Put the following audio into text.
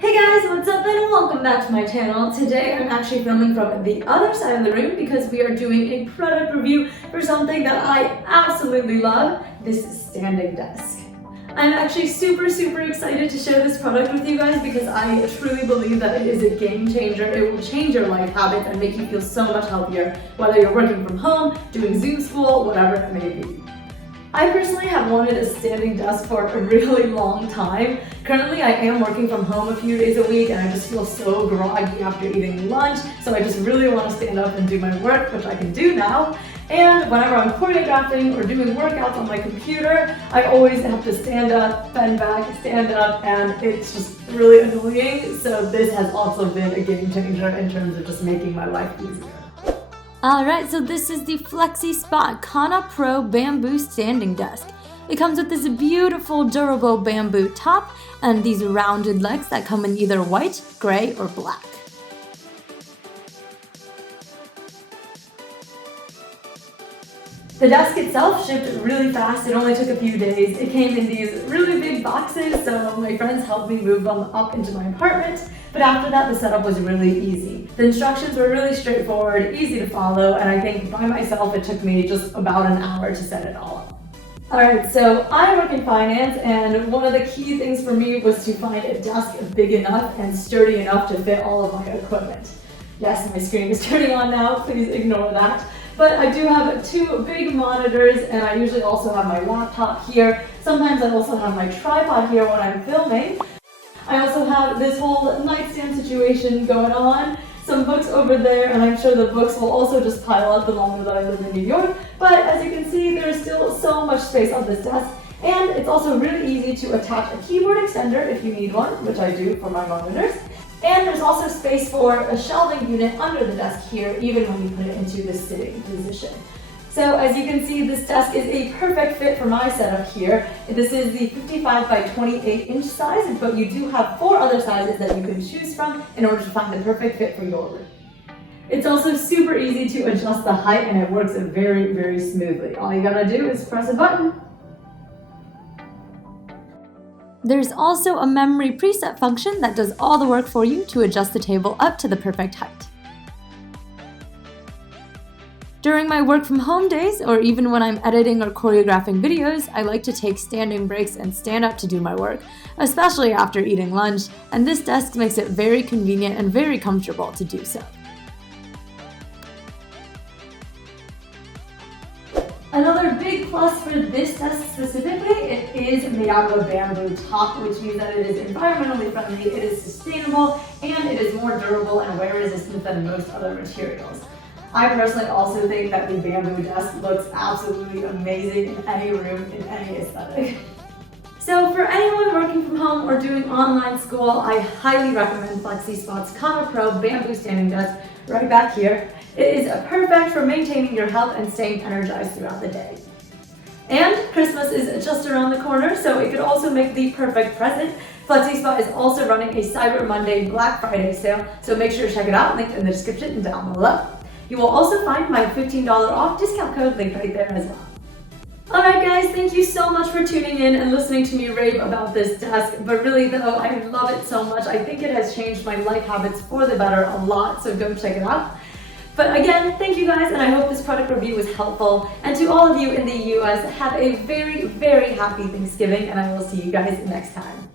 Hey guys, what's up and welcome back to my channel. Today I'm actually filming from the other side of the room because we are doing a product review for something that I absolutely love, this standing desk. I'm actually super excited to share this product with you guys because I truly believe that it is a game changer. It will change your life habits and make you feel so much healthier, whether you're working from home, doing Zoom school, whatever it may be. I personally have wanted a standing desk for a really long time. Currently, I am working from home a few days a week and I just feel so groggy after eating lunch, so I just really want to stand up and do my work, which I can do now. And whenever I'm choreographing or doing workouts on my computer, I always have to stand up, bend back, stand up, and it's just really annoying. So this has also been a game changer in terms of just making my life easier. Alright, so this is the FlexiSpot Kana Pro bamboo standing desk. It comes with this beautiful durable bamboo top and these rounded legs that come in either white, gray, or black. The desk itself shipped really fast. It only took a few days. It came in these really big boxes, so my friends helped me move them up into my apartment. But after that, the setup was really easy. The instructions were really straightforward, easy to follow, and I think by myself it took me just about an hour to set it all up. Alright, so I work in finance, and one of the key things for me was to find a desk big enough and sturdy enough to fit all of my equipment. Yes, my screen is turning on now, please ignore that. But I do have two big monitors and I usually also have my laptop here. Sometimes I also have my tripod here when I'm filming. I also have this whole nightstand situation going on, some books over there, and I'm sure the books will also just pile up the longer that I live in New York. But as you can see, there's still so much space on this desk. And it's also really easy to attach a keyboard extender if you need one, which I do for my monitors. And there's also space for a shelving unit under the desk here, even when you put it into the sitting position. So as you can see, this desk is a perfect fit for my setup here. This is the 55 by 28 inch size, but you do have 4 other sizes that you can choose from in order to find the perfect fit for your room. It's also super easy to adjust the height and it works very smoothly. All you gotta do is press a button. There's also a memory preset function that does all the work for you to adjust the table up to the perfect height. During my work from home days, or even when I'm editing or choreographing videos, I like to take standing breaks and stand up to do my work, especially after eating lunch, and this desk makes it very convenient and very comfortable to do so. Another big plus for this desk specifically, it is made out of a bamboo top, which means that it is environmentally friendly, it is sustainable, and it is more durable and wear resistant than most other materials. I personally also think that the bamboo desk looks absolutely amazing in any room, in any aesthetic. So for anyone working from home or doing online school, I highly recommend FlexiSpot's Kana Pro bamboo standing desk right back here. It is perfect for maintaining your health and staying energized throughout the day. And Christmas is just around the corner, so it could also make the perfect present. FlexiSpot is also running a Cyber Monday Black Friday sale, so make sure to check it out, linked in the description and down below. You will also find my $15 off discount code linked right there as well. Alright guys, thank you so much for tuning in and listening to me rave about this desk, but really though, I love it so much. I think it has changed my life habits for the better a lot, so go check it out. But again, thank you guys, and I hope this product review was helpful. And to all of you in the US, have a very happy Thanksgiving, and I will see you guys next time.